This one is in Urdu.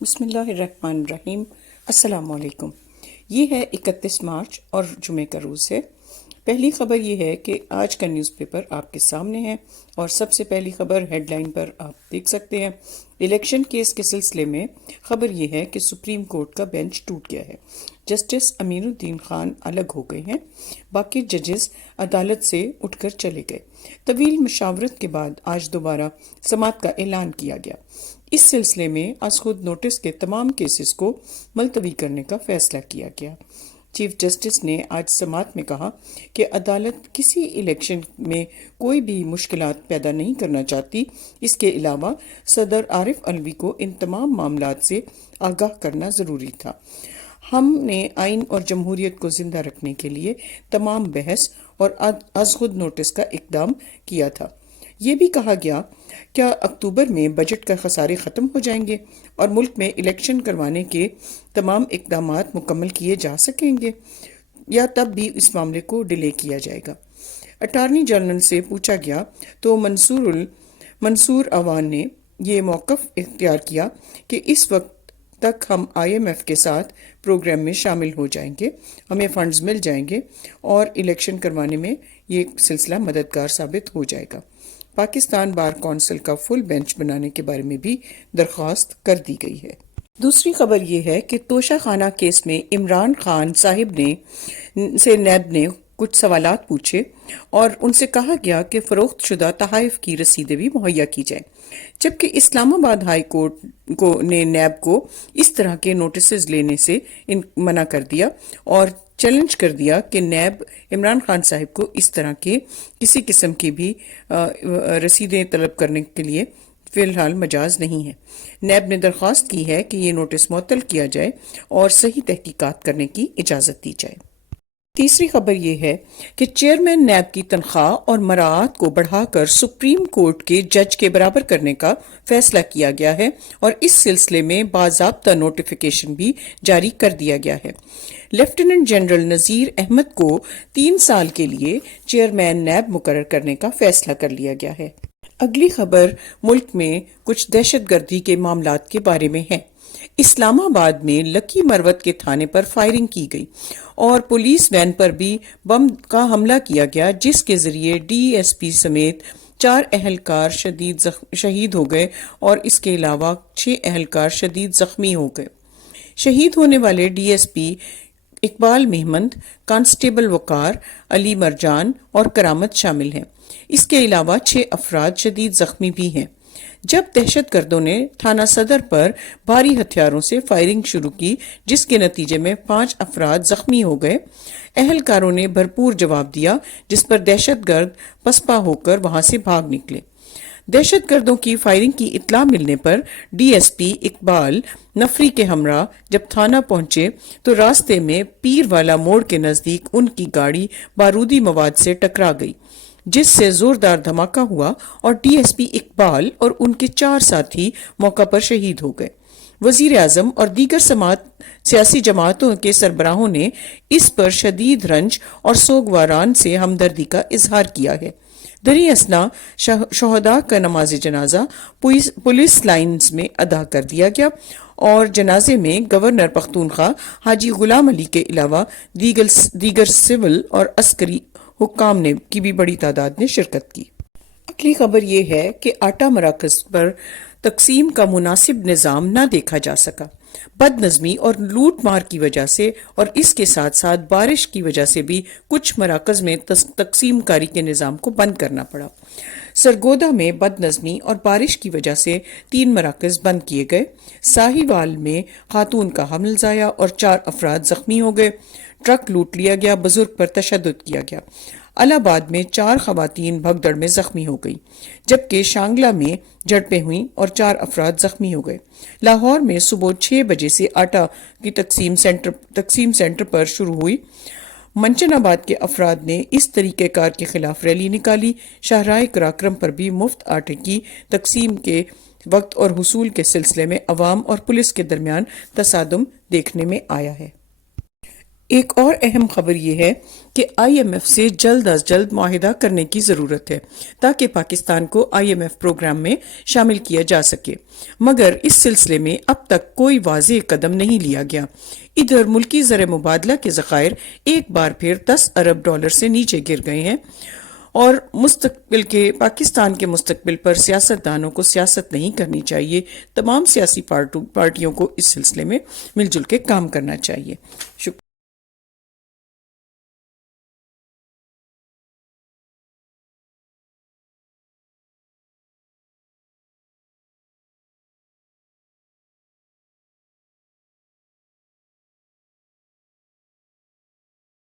بسم اللہ الرحمن الرحیم۔ السلام علیکم۔ یہ ہے 31 مارچ اور جمعہ کا روز ہے۔ پہلی خبر یہ ہے کہ آج کا نیوز پیپر آپ کے سامنے ہے اور سب سے پہلی خبر ہیڈ لائن پر آپ دیکھ سکتے ہیں۔ الیکشن کیس کے سلسلے میں خبر یہ ہے کہ سپریم کورٹ کا بینچ ٹوٹ گیا ہے۔ جسٹس امین الدین خان الگ ہو گئے ہیں، باقی ججز عدالت سے اٹھ کر چلے گئے۔ طویل مشاورت کے بعد آج دوبارہ سماعت کا اعلان کیا گیا۔ اس سلسلے میں از خود نوٹس کے تمام کیسز کو ملتوی کرنے کا فیصلہ کیا گیا۔ چیف جسٹس نے آج سماعت میں کہا کہ عدالت کسی الیکشن میں کوئی بھی مشکلات پیدا نہیں کرنا چاہتی۔ اس کے علاوہ صدر عارف الوی کو ان تمام معاملات سے آگاہ کرنا ضروری تھا۔ ہم نے آئین اور جمہوریت کو زندہ رکھنے کے لیے تمام بحث اور از خود نوٹس کا اقدام کیا تھا۔ یہ بھی کہا گیا کیا اکتوبر میں بجٹ کا خسارے ختم ہو جائیں گے اور ملک میں الیکشن کروانے کے تمام اقدامات مکمل کیے جا سکیں گے یا تب بھی اس معاملے کو ڈیلے کیا جائے گا۔ اٹارنی جنرل سے پوچھا گیا تو منصور عوان نے یہ موقف اختیار کیا کہ اس وقت تک ہم IMF کے ساتھ پروگرام میں شامل ہو جائیں گے، ہمیں فنڈز مل جائیں گے اور الیکشن کروانے میں یہ سلسلہ مددگار ثابت ہو جائے گا۔ پاکستان بار کونسل کا فل بینچ بنانے کے بارے میں بھی درخواست کر دی گئی ہے۔ دوسری خبر یہ ہے کہ توشہ خانہ کیس میں عمران خان صاحب سے نیب نے کچھ سوالات پوچھے اور ان سے کہا گیا کہ فروخت شدہ تحائف کی رسیدیں بھی مہیا کی جائیں، جبکہ اسلام آباد ہائی کورٹ نے نیب کو اس طرح کے نوٹسز لینے سے منع کر دیا اور چیلنج کر دیا کہ نیب عمران خان صاحب کو اس طرح کے کسی قسم کی بھی رسیدیں طلب کرنے کے لیے فی الحال مجاز نہیں ہے۔ نیب نے درخواست کی ہے کہ یہ نوٹس معطل کیا جائے اور صحیح تحقیقات کرنے کی اجازت دی جائے۔ تیسری خبر یہ ہے کہ چیئرمین نیب کی تنخواہ اور مراعات کو بڑھا کر سپریم کورٹ کے جج کے برابر کرنے کا فیصلہ کیا گیا ہے اور اس سلسلے میں باضابطہ نوٹیفیکیشن بھی جاری کر دیا گیا ہے۔ لیفٹیننٹ جنرل نذیر احمد کو 3 سال کے لیے چیئرمین نیب مقرر کرنے کا فیصلہ کر لیا گیا ہے۔ اگلی خبر ملک میں کچھ دہشت گردی کے معاملات کے بارے میں ہے۔ اسلام آباد میں لکی مروت کے تھانے پر فائرنگ کی گئی اور پولیس وین پر بھی بم کا حملہ کیا گیا، جس کے ذریعے DSP سمیت 4 اہلکار شہید ہو گئے اور اس کے علاوہ 6 اہلکار شدید زخمی ہو گئے۔ شہید ہونے والے DSP اقبال مہمند، کانسٹیبل وقار، علی مرجان اور کرامت شامل ہیں۔ اس کے علاوہ 6 افراد شدید زخمی بھی ہیں۔ جب دہشت گردوں نے تھانہ صدر پر بھاری ہتھیاروں سے فائرنگ شروع کی، جس کے نتیجے میں 5 افراد زخمی ہو گئے، اہلکاروں نے بھرپور جواب دیا، جس پر دہشت گرد پسپا ہو کر وہاں سے بھاگ نکلے۔ دہشت گردوں کی فائرنگ کی اطلاع ملنے پر DSP اقبال نفری کے ہمراہ جب تھانہ پہنچے تو راستے میں پیر والا موڑ کے نزدیک ان کی گاڑی بارودی مواد سے ٹکرا گئی، جس سے زوردار دھماکہ ہوا اور DSP اقبال اور ان کے 4 ساتھی موقع پر شہید ہو گئے۔ وزیر اعظم اور دیگر سیاسی جماعتوں کے سربراہوں نے اس پر شدید رنج اور سوگواران سے ہمدردی کا اظہار کیا ہے۔ دریں اثنا شہداء کا نماز جنازہ پولیس لائنز میں ادا کر دیا گیا اور جنازے میں گورنر پختونخوا حاجی غلام علی کے علاوہ دیگر سول اور عسکری حکام کی بھی بڑی تعداد نے شرکت کی۔ اگلی خبر یہ ہے کہ آٹا مراکز پر تقسیم کا مناسب نظام نہ دیکھا جا سکا۔ بد نظمی اور لوٹ مار کی وجہ سے اور اس کے ساتھ ساتھ بارش کی وجہ سے بھی کچھ مراکز میں تقسیم کاری کے نظام کو بند کرنا پڑا۔ سرگودا میں بد نظمی اور بارش کی وجہ سے 3 مراکز بند کیے گئے۔ ساہیوال میں خاتون کا حمل ضائع اور 4 افراد زخمی ہو گئے۔ ٹرک لوٹ لیا گیا، بزرگ پر تشدد کیا گیا۔ الہ آباد میں 4 خواتین بھگدڑ میں زخمی ہو گئی، جبکہ شانگلہ میں جھڑپیں ہوئیں اور 4 افراد زخمی ہو گئے۔ لاہور میں صبح 6 بجے سے آٹا کی تقسیم سینٹر پر شروع ہوئی۔ منچن آباد کے افراد نے اس طریقہ کار کے خلاف ریلی نکالی۔ شاہراہ قراقرم پر بھی مفت آٹے کی تقسیم کے وقت اور حصول کے سلسلے میں عوام اور پولیس کے درمیان تصادم دیکھنے میں آیا ہے۔ ایک اور اہم خبر یہ ہے کہ آئی ایم ایف سے جلد از جلد معاہدہ کرنے کی ضرورت ہے تاکہ پاکستان کو آئی ایم ایف پروگرام میں شامل کیا جا سکے، مگر اس سلسلے میں اب تک کوئی واضح قدم نہیں لیا گیا۔ ادھر ملکی زر مبادلہ کے ذخائر ایک بار پھر 10 ارب ڈالر سے نیچے گر گئے ہیں، اور پاکستان کے مستقبل پر سیاستدانوں کو سیاست نہیں کرنی چاہیے، تمام سیاسی پارٹیوں کو اس سلسلے میں مل جل کے کام کرنا چاہیے۔ شکریہ۔